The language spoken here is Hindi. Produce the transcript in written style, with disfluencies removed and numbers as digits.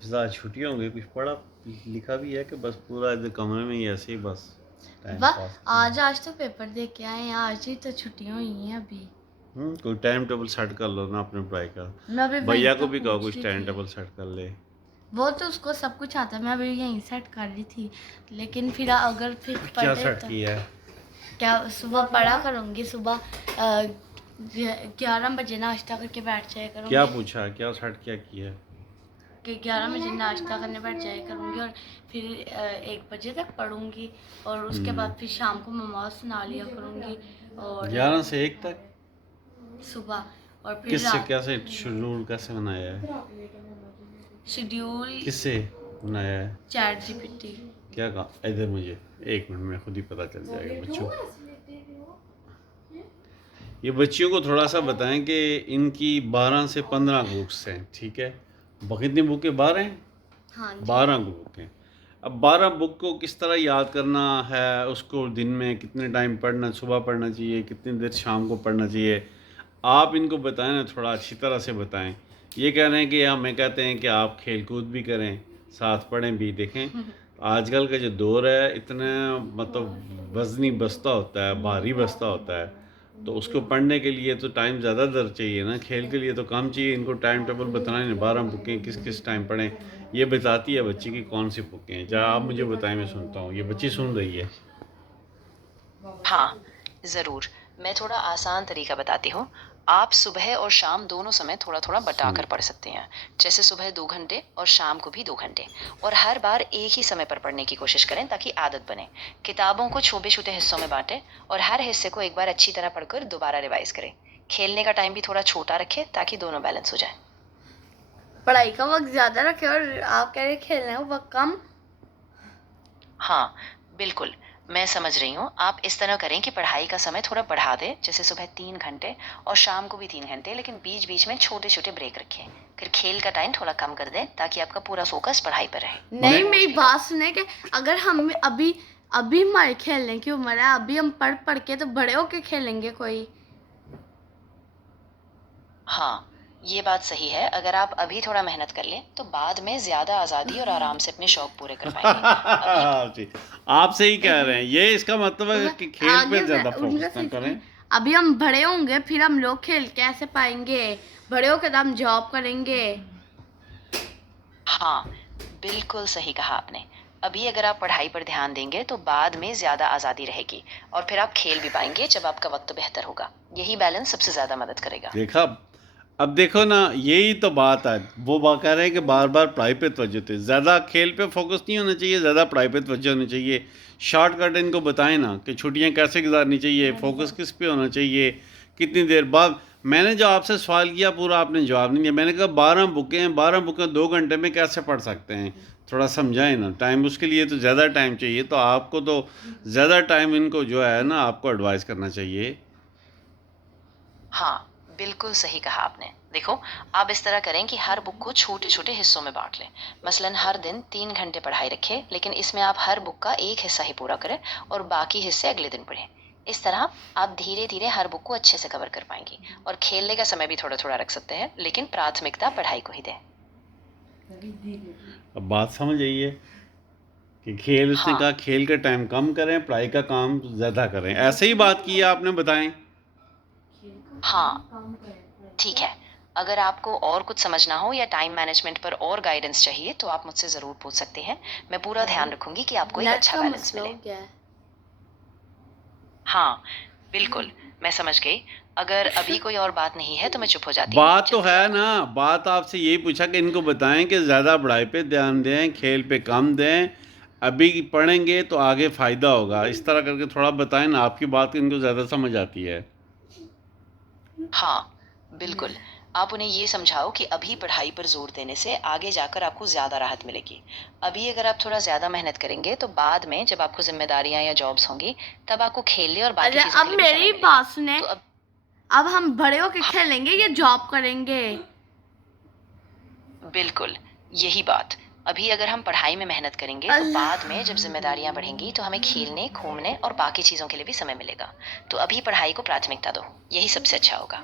फिजा छुट्टियां होंगी, कुछ पढ़ा लिखा भी है कि बस पूरा इधर कमरे में ही ऐसे ही बस टाइम वाह, पास आज तो पेपर दे के आए हैं, आज ही तो छुट्टियां हुई हैं अभी। कोई टाइम टेबल सेट कर लो ना अपने पढ़ाई का। मैं अभी वही भैया तो को भी कहो पूछ कुछ रही टाइम थी। टेबल सेट कर ले। वो तो उसको सब कुछ आता है, मैं अभी यहीं सेट कर रही थी। लेकिन फिर अगर फिर क्या पढ़े सेट तो किया है? क्या सुबह पढ़ा करूँगी, सुबह 11 बजे नाश्ता करके बैठ जाया क्या करूँगी। पूछा, क्या सेट क्या किया है? कि 11 बजे नाश्ता करने बैठ जाया करूँगी और फिर 1 बजे तक पढ़ूँगी और उसके बाद फिर शाम को नमाज सुना लिया करूँगी और 11 से 1 तक? सुबह और फिर किससे रात कैसे शेड्यूल कैसे बनाया है? शेड्यूल किससे बनाया है? Chat GPT. क्या कहा इधर मुझे? 1 मिनट में खुद ही पता चल जाएगा बच्चों। ये बच्चियों को थोड़ा सा बताएं कि इनकी 12 से 15 बुक्स हैं, ठीक है? कितनी बुकें? 12 हैं। हाँ जी। 12 बुक हैं। अब 12 बुक को किस तरह याद करना है, उसको दिन में कितने टाइम पढ़ना, सुबह पढ़ना चाहिए, कितनी देर शाम को पढ़ना चाहिए, आप इनको बताएं ना, थोड़ा अच्छी तरह से बताएं। ये कह रहे हैं कि हमें कहते हैं कि आप खेल कूद भी करें, साथ पढ़ें भी। देखें आजकल का जो दौर है, इतना मतलब वज़नी बस्ता होता है, भारी बस्ता होता है, तो उसको पढ़ने के लिए तो टाइम ज़्यादा दर चाहिए ना, खेल के लिए तो कम चाहिए। इनको टाइम टेबल बताना है, 12 बुकें किस किस टाइम पढ़ें। ये बताती है बच्ची की कौन सी बुकें हैं। जरा आप मुझे बताएं, मैं सुनता हूँ। ये बच्ची सुन रही है। हाँ, ज़रूर। मैं थोड़ा आसान तरीका बताती हूँ। आप सुबह और शाम दोनों समय थोड़ा-थोड़ा सुन। बटाकर पढ़ सकते हैं। जैसे सुबह 2 घंटे और शाम को भी 2 घंटे। और हर बार एक ही समय पर पढ़ने की कोशिश करें ताकि आदत बने। किताबों को छोटे-छोटे हिस्सों में बाँटें और हर हिस्से को एक बार अच्छी तरह पढ़कर दोबारा रिवाइज़ करें। खेलने का टाइम भी थोड़ा छोटा रखें ताकि दोनों बैलेंस हो जाए। पढ़ाई का वक्त ज़्यादा रखे और आप कह रहे खेलने का वक्त कम। हाँ, बिल्कुल, मैं समझ रही हूँ। आप इस तरह करें कि पढ़ाई का समय थोड़ा बढ़ा दें, जैसे सुबह 3 घंटे और शाम को भी 3 घंटे, लेकिन बीच-बीच में छोटे-छोटे ब्रेक रखें। फिर खेल का टाइम थोड़ा कम कर दें, ताकि आपका पूरा फ़ोकस पढ़ाई पर रहे। नहीं, मेरी बात सुने कि अगर हम अभी अभी हमारे खेलने की उम्र है, अभी हम पढ़ पढ़ के तो बड़े होके खेलेंगे कोई। हाँ, ये बात सही है। अगर आप अभी थोड़ा मेहनत कर लें, तो बाद में ज़्यादा आज़ादी और आराम से अपने शौक पूरे कर पाएँगे। अभी जी, आप सही कह रहे हैं। ये इसका मतलब है कि खेल पे आगे ज़्यादा उनका फोकस ना करें। अभी हम बड़े होंगे फिर हम लोग खेल कैसे पाएंगे, बड़े होकर तो हम जॉब करेंगे। हाँ, बिल्कुल सही कहा आपने। अभी अगर आप पढ़ाई पर ध्यान देंगे तो बाद में ज़्यादा आज़ादी रहेगी और फिर आप खेल भी पाएँगे जब आपका वक़्त बेहतर होगा। यही बैलेंस सबसे ज़्यादा मदद करेगा। देखा, अब देखो ना, यही तो बात है। वो बात कह रहे हैं कि बार बार पढ़ाई पे तवज्जो दे, ज़्यादा खेल पे फोकस नहीं होना चाहिए, ज़्यादा पढ़ाई पे तवज्जो होनी चाहिए। शॉर्टकट इनको बताएं ना कि छुट्टियां कैसे गुजारनी चाहिए, फोकस किस पे होना चाहिए, कितनी देर बाद। मैंने जो आपसे सवाल किया पूरा आपने जवाब नहीं दिया। मैंने कहा 12 बुकें, 12 बुकें 2 घंटे में कैसे पढ़ सकते हैं? थोड़ा समझाएं ना। टाइम उसके लिए तो ज़्यादा टाइम चाहिए, तो आपको तो ज़्यादा टाइम इनको जो है ना, आपको एडवाइस करना चाहिए। हाँ, बिल्कुल सही कहा आपने। देखो, आप इस तरह करें कि हर बुक को छोटे-छोटे हिस्सों में बाँट लें। मसलन हर दिन 3 घंटे पढ़ाई रखें, लेकिन इसमें आप हर बुक का एक हिस्सा ही पूरा करें और बाकी हिस्से अगले दिन पढ़ें। इस तरह आप धीरे-धीरे हर बुक को अच्छे से कवर कर पाएँगी और खेलने का समय भी थोड़ा-थोड़ा रख सकते हैं, लेकिन प्राथमिकता पढ़ाई को ही दें। अब बात समझ आई है कि खेल, उसने हाँ, कहा खेल का टाइम कम करें, पढ़ाई का काम ज़्यादा करें। ऐसे ही बात की है आपने, बताएं। हाँ, ठीक है। अगर आपको और कुछ समझना हो या टाइम मैनेजमेंट पर और गाइडेंस चाहिए, तो आप मुझसे ज़रूर पूछ सकते हैं। मैं पूरा ध्यान रखूँगी कि आपको एक नेट अच्छा का बैलेंस मसला मिले। हो गया है। हाँ, बिल्कुल, मैं समझ गई। अगर अभी कोई और बात नहीं है, तो मैं चुप हो जाती हूँ। बात तो जब भी है आपको ना, बात आपसे यही पूछा कि इनको बताएं कि ज़्यादा पढ़ाई पे ध्यान दें, खेल पे कम दें। अभी पढ़ेंगे तो आगे फ़ायदा होगा। इस तरह करके थोड़ा बताएं ना, आपकी बात इनको ज़्यादा समझ आती है। हाँ, बिल्कुल। आप उन्हें ये समझाओ कि अभी पढ़ाई पर ज़ोर देने से आगे जाकर आपको ज़्यादा राहत मिलेगी। अभी अगर आप थोड़ा ज़्यादा मेहनत करेंगे, तो बाद में जब आपको ज़िम्मेदारियाँ या जॉब्स होंगी, तब आपको खेलने और बाकी अरे चीज़ों अब के लिए भी समय मेरी मिलेगा। बात सुने, तो अब अब हम बड़े होके खेलेंगे या जॉब करेंगे? बिल्कुल, यही बात। अभी अगर हम पढ़ाई में मेहनत करेंगे, तो बाद अल्लाह। में जब ज़िम्मेदारियाँ बढ़ेंगी, तो हमें खेलने, घूमने और बाकी चीज़ों के लिए भी समय मिलेगा। तो अभी पढ़ाई को प्राथमिकता दो, यही सबसे अच्छा होगा।